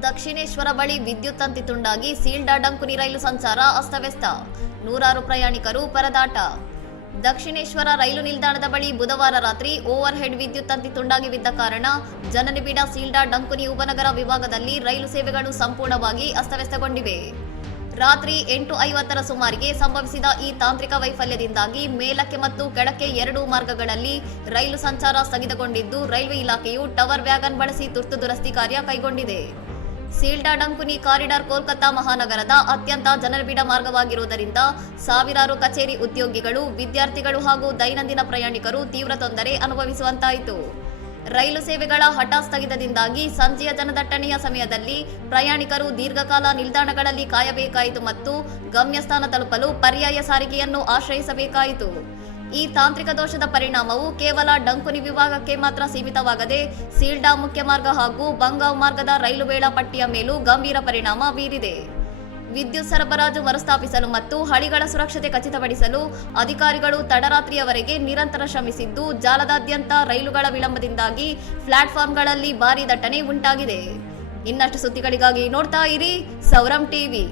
ದಕ್ಷಿಣೇಶ್ವರ ಬಳಿ ವಿದ್ಯುತ್ ತಂತಿ ತುಂಡಾಗಿ ಸೀಲ್ಡಾ ಡಂಕುನಿ ರೈಲು ಸಂಚಾರ ಅಸ್ತವ್ಯಸ್ತ, ನೂರಾರು ಪ್ರಯಾಣಿಕರು ಪರದಾಟ. ದಕ್ಷಿಣೇಶ್ವರ ರೈಲು ನಿಲ್ದಾಣದ ಬಳಿ ಬುಧವಾರ ರಾತ್ರಿ ಓವರ್ ಹೆಡ್ ವಿದ್ಯುತ್ ತಂತಿ ತುಂಡಾಗಿ ಬಿದ್ದ ಕಾರಣ ಜನನಿಬಿಡ ಸೀಲ್ಡಾ ಡಂಕುನಿ ಉಪನಗರ ವಿಭಾಗದಲ್ಲಿ ರೈಲು ಸೇವೆಗಳು ಸಂಪೂರ್ಣವಾಗಿ ಅಸ್ತವ್ಯಸ್ತಗೊಂಡಿವೆ. ರಾತ್ರಿ 8:50ರ ಸುಮಾರಿಗೆ ಸಂಭವಿಸಿದ ಈ ತಾಂತ್ರಿಕ ವೈಫಲ್ಯದಿಂದಾಗಿ ಮೇಲಕ್ಕೆ ಮತ್ತು ಕೆಳಕ್ಕೆ ಎರಡೂ ಮಾರ್ಗಗಳಲ್ಲಿ ರೈಲು ಸಂಚಾರ ಸ್ಥಗಿತಗೊಂಡಿದ್ದು, ರೈಲ್ವೆ ಇಲಾಖೆಯು ಟವರ್ ವ್ಯಾಗನ್ ಬಳಸಿ ತುರ್ತು ದುರಸ್ತಿ ಕಾರ್ಯ ಕೈಗೊಂಡಿದೆ. ಸೀಲ್ಡಾ ಡಂಕುನಿ ಕಾರಿಡಾರ್ ಕೋಲ್ಕತ್ತಾ ಮಹಾನಗರದ ಅತ್ಯಂತ ಜನನಿಬಿಡ ಮಾರ್ಗವಾಗಿರುವುದರಿಂದ ಸಾವಿರಾರು ಕಚೇರಿ ಉದ್ಯೋಗಿಗಳು, ವಿದ್ಯಾರ್ಥಿಗಳು ಹಾಗೂ ದೈನಂದಿನ ಪ್ರಯಾಣಿಕರು ತೀವ್ರ ತೊಂದರೆ ಅನುಭವಿಸುವಂತಾಯಿತು. ರೈಲು ಸೇವೆಗಳ ಹಠಾತ್ ಸ್ಥಗಿತದಿಂದಾಗಿ ಸಂಜೆಯ ಜನದಟ್ಟಣೆಯ ಸಮಯದಲ್ಲಿ ಪ್ರಯಾಣಿಕರು ದೀರ್ಘಕಾಲ ನಿಲ್ದಾಣಗಳಲ್ಲಿ ಕಾಯಬೇಕಾಯಿತು ಮತ್ತು ಗಮ್ಯಸ್ಥಾನ ತಲುಪಲು ಪರ್ಯಾಯ ಸಾರಿಗೆಯನ್ನು ಆಶ್ರಯಿಸಬೇಕಾಯಿತು. ಈ ತಾಂತ್ರಿಕ ದೋಷದ ಪರಿಣಾಮವು ಕೇವಲ ಡಂಕುನಿ ವಿಭಾಗಕ್ಕೆ ಮಾತ್ರ ಸೀಮಿತವಾಗದೆ ಸೀಲ್ಡಾ ಮುಖ್ಯ ಮಾರ್ಗ ಹಾಗೂ ಬಂಗಾವ್ ಮಾರ್ಗದ ರೈಲು ವೇಳಾಪಟ್ಟಿಯ ಮೇಲೂ ಗಂಭೀರ ಪರಿಣಾಮ ಬೀರಿದೆ. ವಿದ್ಯುತ್ ಸರಬರಾಜು ಮರುಸ್ಥಾಪಿಸಲು ಮತ್ತು ಹಳಿಗಳ ಸುರಕ್ಷತೆ ಖಚಿತಪಡಿಸಲು ಅಧಿಕಾರಿಗಳು ತಡರಾತ್ರಿಯವರೆಗೆ ನಿರಂತರ ಶ್ರಮಿಸಿದ್ದು, ಜಾಲದಾದ್ಯಂತ ರೈಲುಗಳ ವಿಳಂಬದಿಂದಾಗಿ ಪ್ಲಾಟ್ಫಾರ್ಮ್ಗಳಲ್ಲಿ ಭಾರೀ ದಟ್ಟಣೆ ಉಂಟಾಗಿದೆ. ಇನ್ನಷ್ಟು ಸುದ್ದಿಗಳಿಗಾಗಿ ನೋಡ್ತಾ ಇರಿ ಸೌರಂ ಟಿವಿ.